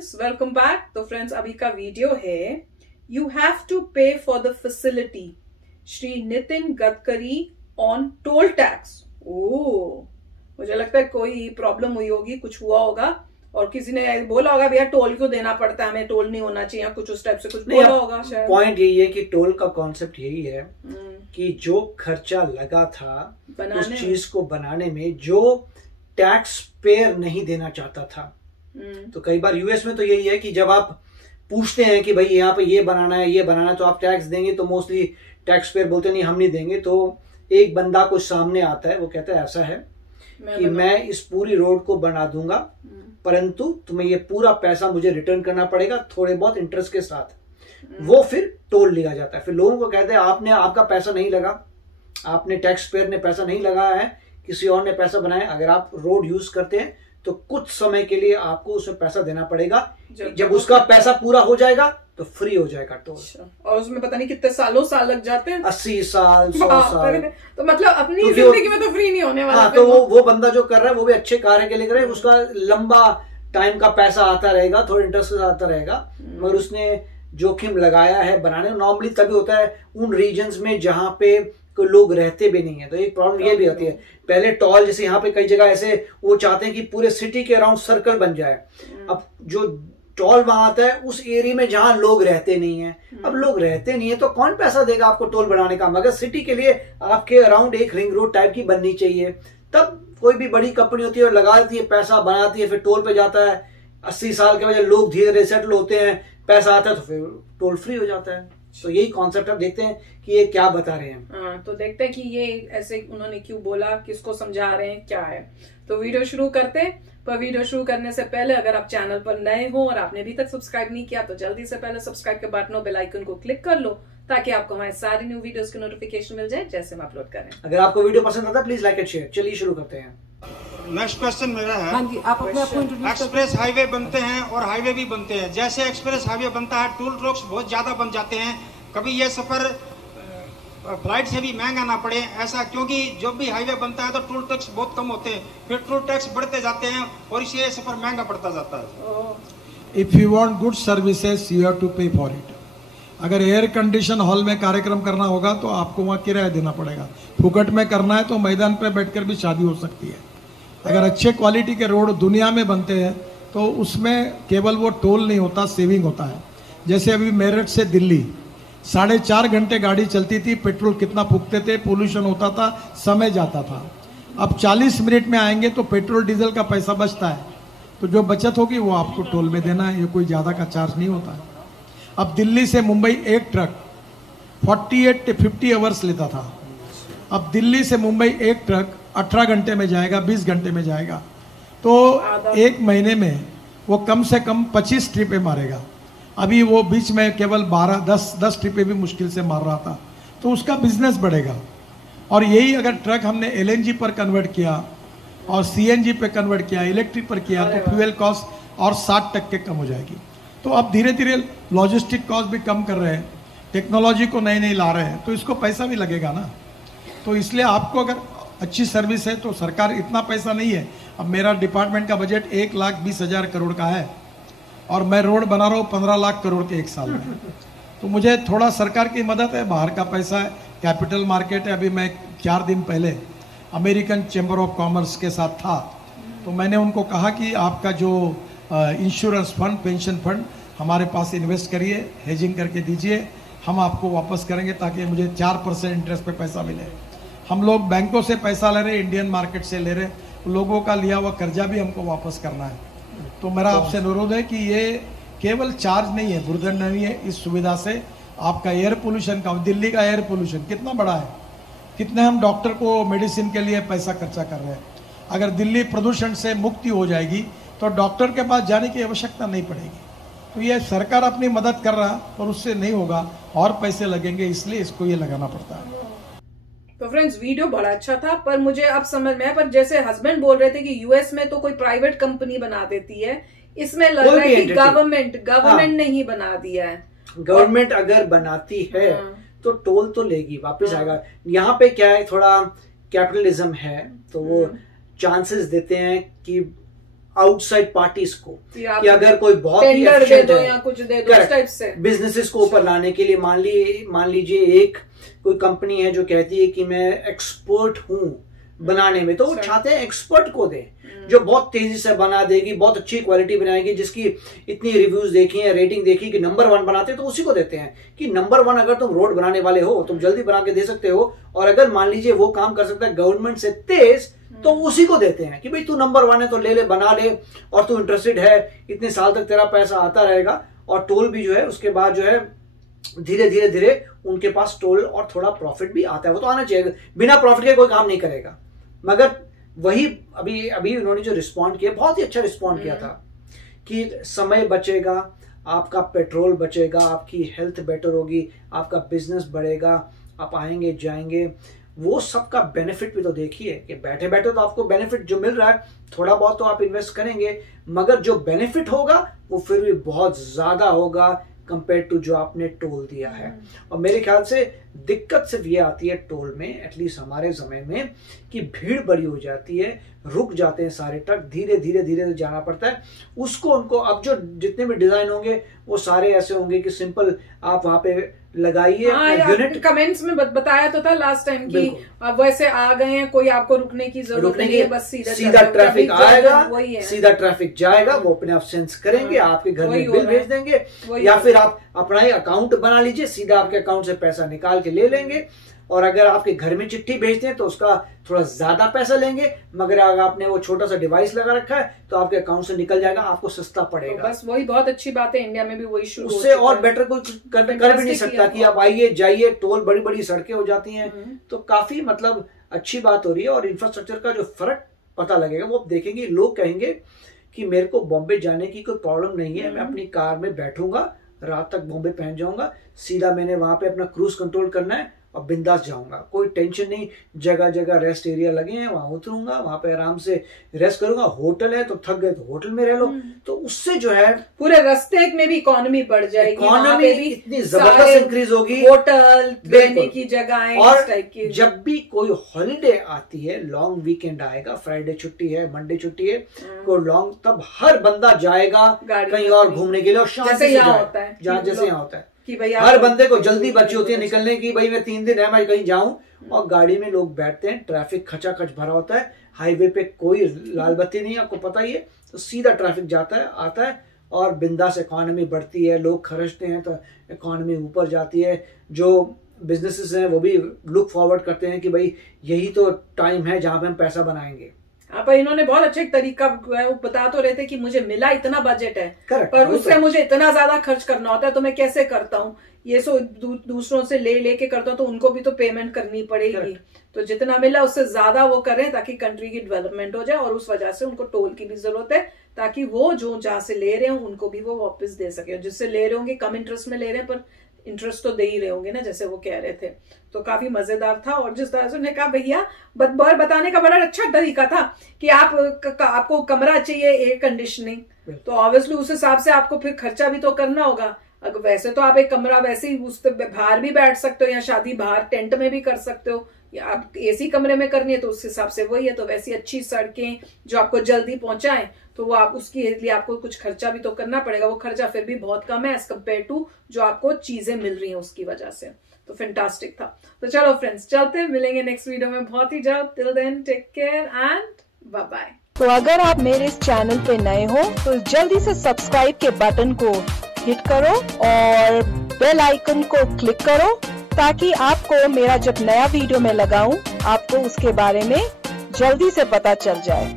Friends, welcome back. तो friends, अभी का वीडियो है you have to pay for the facility Shri Nitin Gadkari on toll tax. ओ, मुझे लगता है कोई प्रॉब्लम हुई होगी, कुछ हुआ होगा और किसी ने बोला होगा भैया टोल क्यों देना पड़ता है, हमें टोल नहीं होना चाहिए, कुछ उस टाइप से कुछ बोला होगा शायद। पॉइंट यही है कि टोल का कॉन्सेप्ट यही है कि जो खर्चा लगा था उस चीज को बनाने में, जो टैक्स पेयर नहीं देना चाहता था। तो कई बार यूएस में तो यही है कि जब आप पूछते हैं कि भाई यहाँ पे ये बनाना है ये बनाना है तो आप टैक्स देंगे, तो मोस्टली टैक्स पेयर बोलते नहीं हम नहीं देंगे। तो एक बंदा कुछ सामने आता है, वो कहता है ऐसा है कि मैं इस पूरी रोड को बना दूंगा, परंतु तुम्हें ये पूरा पैसा मुझे रिटर्न करना पड़ेगा थोड़े बहुत इंटरेस्ट के साथ। वो फिर टोल लिया जाता है। फिर लोगों को कहते हैं आपने आपका पैसा नहीं लगा, आपने टैक्स पेयर ने पैसा नहीं लगाया है, किसी और ने पैसा बनाया। अगर आप रोड यूज करते हैं तो कुछ समय के लिए आपको उसमें पैसा देना पड़ेगा, जब उसका पैसा पूरा हो जाएगा तो फ्री हो जाएगा टोल। और उसमें पता नहीं कितने साल लग जाते हैं, 80 साल 100 साल। तो मतलब अपनी जिंदगी में तो फ्री नहीं होने वाला। हाँ, तो वो बंदा जो कर रहा है वो भी अच्छे कार्य के लिए कर रहा है, उसका लंबा टाइम का पैसा आता रहेगा, थोड़ा इंटरेस्ट आता रहेगा, मगर उसने जोखिम लगाया है बनाने। नॉर्मली तभी होता है उन रीजन्स में जहां पे कोई लोग रहते भी नहीं है, तो एक प्रॉब्लम ये भी होती है। पहले टॉल जैसे यहाँ पे कई जगह ऐसे वो चाहते हैं कि पूरे सिटी के अराउंड सर्कल बन जाए। अब जो टोल वहां आता है उस एरिया में जहां लोग रहते नहीं है। अब लोग रहते नहीं है तो कौन पैसा देगा आपको टोल बढ़ाने का? मगर सिटी के लिए आपके अराउंड एक रिंग रोड टाइप की बननी चाहिए। तब कोई भी बड़ी कंपनी होती है और लगा देती है पैसा, बनाती है, फिर टोल पे जाता है। 80 साल के बाद लोग धीरे धीरे सेटल होते हैं, पैसा आता है तो फिर टोल फ्री हो जाता है। तो यही कॉन्सेप्ट आप देखते हैं कि ये क्या बता रहे हैं। हाँ, तो देखते हैं कि ये ऐसे उन्होंने क्यों बोला, किसको समझा रहे हैं, क्या है। तो वीडियो शुरू करते हैं। पर वीडियो शुरू करने से पहले अगर आप चैनल पर नए हो और आपने अभी तक सब्सक्राइब नहीं किया तो जल्दी से पहले सब्सक्राइब के बटन और बेल आइकन को क्लिक कर लो, ताकि आपको हमारे सारी न्यू वीडियोस की नोटिफिकेशन मिल जाए जैसे हम अपलोड करें। अगर आपको वीडियो पसंद आता है प्लीज लाइक एंड शेयर। चलिए शुरू करते हैं। नेक्स्ट क्वेश्चन मेरा है। हाँ जी, आप अपने आपको इंट्रोड्यूस। एक्सप्रेस हाईवे बनते हैं और हाईवे भी बनते हैं। जैसे एक्सप्रेस हाईवे बनता है, टोल टैक्स बहुत ज्यादा बन जाते हैं। कभी ये सफर फ्लाइट से भी महंगा ना पड़े, ऐसा, क्योंकि जब भी हाईवे बनता है तो टोल टैक्स बहुत कम होते हैं, फिर टोल टैक्स बढ़ते जाते हैं और इसलिए सफर महंगा पड़ता जाता है। If you want good services you have to pay for it. अगर एयर कंडीशन हॉल में कार्यक्रम करना होगा तो आपको वहाँ किराया देना पड़ेगा। फुकट में करना है तो मैदान पर बैठकर भी शादी हो सकती है। अगर अच्छे क्वालिटी के रोड दुनिया में बनते हैं तो उसमें केवल वो टोल नहीं होता, सेविंग होता है। जैसे अभी मेरठ से दिल्ली 4.5 घंटे गाड़ी चलती थी, पेट्रोल कितना फूकते थे, पोल्यूशन होता था, समय जाता था। अब 40 मिनट में आएंगे तो पेट्रोल डीजल का पैसा बचता है, तो जो बचत होगी वो आपको टोल में देना है। ये कोई ज़्यादा का चार्ज नहीं होता है। अब दिल्ली से मुंबई एक ट्रक 48 से 50 आवर्स लेता था। अब दिल्ली से मुंबई एक ट्रक 18 घंटे में जाएगा, 20 घंटे में जाएगा। तो एक महीने में वो कम से कम 25 ट्रिपें मारेगा। अभी वो बीच में केवल 12-10 ट्रिपें भी मुश्किल से मार रहा था, तो उसका बिजनेस बढ़ेगा। और यही अगर ट्रक हमने एलएनजी पर कन्वर्ट किया और सीएनजी पे कन्वर्ट किया, इलेक्ट्रिक पर किया, तो फ्यूल कॉस्ट और 60% कम हो जाएगी। तो अब धीरे धीरे लॉजिस्टिक कॉस्ट भी कम कर रहे हैं, टेक्नोलॉजी को नई ला रहे हैं, तो इसको पैसा भी लगेगा ना। तो इसलिए आपको अगर अच्छी सर्विस है तो सरकार इतना पैसा नहीं है। अब मेरा डिपार्टमेंट का बजट 1,20,000 करोड़ का है और मैं रोड बना रहा हूँ 15 लाख करोड़ के एक साल में। तो मुझे थोड़ा सरकार की मदद है, बाहर का पैसा है, कैपिटल मार्केट है। अभी मैं 4 दिन पहले अमेरिकन चैम्बर ऑफ कॉमर्स के साथ था, तो मैंने उनको कहा कि आपका जो इंश्योरेंस फंड, पेंशन फंड हमारे पास इन्वेस्ट करिए, हेजिंग करके दीजिए, हम आपको वापस करेंगे ताकि मुझे 4% इंटरेस्ट पे पैसा मिले। हम लोग बैंकों से पैसा ले रहे, इंडियन मार्केट से ले रहे, लोगों का लिया हुआ कर्जा भी हमको वापस करना है। तो मेरा आपसे अनुरोध है कि ये केवल चार्ज नहीं है, भुर्दंड नहीं है। इस सुविधा से आपका एयर पोल्यूशन का, दिल्ली का एयर पोल्यूशन कितना बड़ा है, कितने हम डॉक्टर को मेडिसिन के लिए पैसा खर्चा कर रहे हैं। अगर दिल्ली प्रदूषण से मुक्ति हो जाएगी तो डॉक्टर के पास जाने की आवश्यकता नहीं पड़ेगी। तो ये सरकार अपनी मदद कर रहा और उससे नहीं होगा, और पैसे लगेंगे, इसलिए इसको ये लगाना पड़ता है। तो फ्रेंड्स, वीडियो बड़ा अच्छा था, पर मुझे अब समझ में आया। पर जैसे हस्बैंड बोल रहे थे कि यूएस में तो कोई प्राइवेट कंपनी बना देती है, इसमें लग रहा है कि गवर्नमेंट ने ही बना दिया है। गवर्नमेंट अगर बनाती है तो टोल तो लेगी, वापस आएगा। यहाँ पे क्या है, थोड़ा कैपिटलिज्म है, तो वो चांसेस देते हैं कि आउटसाइड पार्टीज को कि अगर कोई बहुत ही दे दो या कुछ दे दो, इस टाइप से बिजनेसेस को ऊपर लाने के लिए मान लीजिए एक कोई कंपनी है जो कहती है कि मैं एक्सपर्ट हूं बनाने में, तो वो चाहते हैं एक्सपर्ट को दें जो बहुत तेजी से बना देगी, बहुत अच्छी क्वालिटी बनाएगी, जिसकी इतनी रिव्यूज देखी है, रेटिंग देखी कि नंबर 1 बनाते हैं, तो उसी को देते हैं कि नंबर 1 अगर तुम रोड बनाने वाले हो तुम जल्दी बना के दे सकते हो, और अगर मान लीजिए वो काम कर सकता है गवर्नमेंट से तेज, तो उसी को देते हैं कि भाई तू नंबर 1 है तो ले ले, बना ले, और तू इंटरेस्टेड है, इतने साल तक तेरा पैसा आता रहेगा। और टोल भी जो है उसके बाद जो है धीरे धीरे धीरे उनके पास टोल और थोड़ा प्रॉफिट भी आता है, वो तो आना चाहिए, बिना प्रॉफिट के कोई काम नहीं करेगा। मगर वही अभी उन्होंने जो रिस्पॉन्ड किया, बहुत ही अच्छा रिस्पॉन्ड किया था कि समय बचेगा, आपका पेट्रोल बचेगा, आपकी हेल्थ बेटर होगी, आपका बिजनेस बढ़ेगा, आप आएंगे जाएंगे, वो सबका बेनिफिट भी तो देखिए कि बैठे बैठे तो आपको बेनिफिट जो मिल रहा है थोड़ा बहुत तो आप इन्वेस्ट करेंगे, मगर जो बेनिफिट होगा वो फिर भी बहुत ज्यादा होगा कंपेयर टू जो आपने टोल दिया है। और मेरे ख्याल से दिक्कत सिर्फ ये आती है टोल में, एटलीस्ट हमारे समय में, कि भीड़ बड़ी हो जाती है, रुक जाते हैं सारे ट्रक, धीरे धीरे धीरे जाना पड़ता है उसको। उनको अब जो जितने भी डिजाइन होंगे वो सारे ऐसे होंगे कि सिंपल आप वहां पे लगाइए। यूनिट कमेंट्स में बताया तो था लास्ट टाइम कि अब वैसे आ गए हैं, कोई आपको रुकने की जरूरत नहीं है, बस सीधा ट्रैफिक आएगा, सीधा ट्रैफिक जाएगा, वो अपने आप सेंस करेंगे, आपके घर में बिल भेज देंगे, या फिर आप अपना ही अकाउंट बना लीजिए, सीधा आपके अकाउंट से पैसा निकाल के ले लेंगे। और अगर आपके घर में चिट्ठी भेजते हैं तो उसका थोड़ा ज्यादा पैसा लेंगे, मगर अगर आपने वो छोटा सा डिवाइस लगा रखा है तो आपके अकाउंट से निकल जाएगा, आपको सस्ता पड़ेगा। तो बस वही बहुत अच्छी बात है, इंडिया में भी वही शुरू उससे और बेटर कोई कर भी नहीं सकता कि आप आइए जाइए, टोल बड़ी बड़ी सड़कें हो जाती हैं, तो काफी मतलब अच्छी बात हो रही है। और इंफ्रास्ट्रक्चर का जो फर्क पता लगेगा वो आप देखेंगे, लोग कहेंगे कि मेरे को बॉम्बे जाने की कोई प्रॉब्लम नहीं है, मैं अपनी कार में बैठूंगा, रात तक बॉम्बे पहुंच जाऊंगा, सीधा मैंने वहां पे अपना क्रूज कंट्रोल करना है और बिंदास जाऊंगा, कोई टेंशन नहीं, जगह जगह रेस्ट एरिया लगे हैं, वहां उतरूंगा, वहां पे आराम से रेस्ट करूंगा, होटल है तो थक गए तो होटल में रह लो, तो उससे जो है पूरे रास्ते में भी इकोनॉमी बढ़ जाएगी, इकोनॉमी इतनी जबरदस्त इंक्रीज होगी, होटल रहने की जगहें, और जब भी कोई हॉलीडे आती है, लॉन्ग वीकेंड आएगा, फ्राइडे छुट्टी है, मंडे छुट्टी है, कोई लॉन्ग, तब हर बंदा जाएगा कहीं और घूमने के लिए, और शांति से यहाँ होता है, जैसे यहाँ होता है कि भाई हर बंदे को जल्दी बची होती है निकलने की, भाई मैं 3 दिन है मैं कहीं जाऊं, और गाड़ी में लोग बैठते हैं, ट्रैफिक खचाखच भरा होता है, हाईवे पे कोई लाल बत्ती नहीं है, आपको पता ही है, तो सीधा ट्रैफिक जाता है आता है, और बिंदास इकोनॉमी बढ़ती है, लोग खर्चते हैं तो इकोनॉमी ऊपर जाती है। जो बिजनेसेस हैं वो भी लुक फॉरवर्ड करते हैं कि भाई यही तो टाइम है जहां पे हम पैसा बनाएंगे। पर इन्होंने बहुत अच्छा एक तरीका बता तो रहे थे कि मुझे मिला इतना बजट है, पर उससे मुझे इतना ज्यादा खर्च करना होता है, तो मैं कैसे करता हूँ, ये सो दूसरों से ले करता हूँ, तो उनको भी तो पेमेंट करनी पड़ेगी, तो जितना मिला उससे ज्यादा वो करें ताकि कंट्री की डेवलपमेंट हो जाए, और उस वजह से उनको टोल की भी जरूरत है ताकि वो जो जहां से ले रहे हो उनको भी वो वापस दे सके, जिससे ले रहे होंगे कम इंटरेस्ट में ले रहे हैं, पर इंटरेस्ट तो दे ही रहे होंगे ना, जैसे वो कह रहे थे। तो काफी मजेदार था, और जिस तरह से उन्होंने कहा भैया बताने का बड़ा अच्छा तरीका था कि आपको कमरा चाहिए एयर कंडीशनिंग, तो ऑब्वियसली उस हिसाब से आपको फिर खर्चा भी तो करना होगा। अगर वैसे तो आप एक कमरा वैसे ही उस बाहर भी बैठ सकते हो, या शादी बाहर टेंट में भी कर सकते हो, या आप एसी कमरे में करनी है तो उस हिसाब से वही है। तो वैसी अच्छी सड़कें जो आपको जल्दी पहुंचाएं, तो वो आप उसके लिए आपको कुछ खर्चा भी तो करना पड़ेगा, वो खर्चा फिर भी बहुत कम है एज कम्पेयर टू जो आपको चीजें मिल रही हैं उसकी वजह से। तो फैंटास्टिक था। तो चलो फ्रेंड्स, चलते हैं, मिलेंगे नेक्स्ट वीडियो में बहुत ही जल्द। Till then take care and bye bye. तो अगर आप मेरे इस चैनल पे नए हो तो जल्दी से सब्सक्राइब के बटन को हिट करो और बेल आइकन को क्लिक करो, ताकि आपको मेरा जब नया वीडियो मैं लगाऊं आपको उसके बारे में जल्दी से पता चल जाए।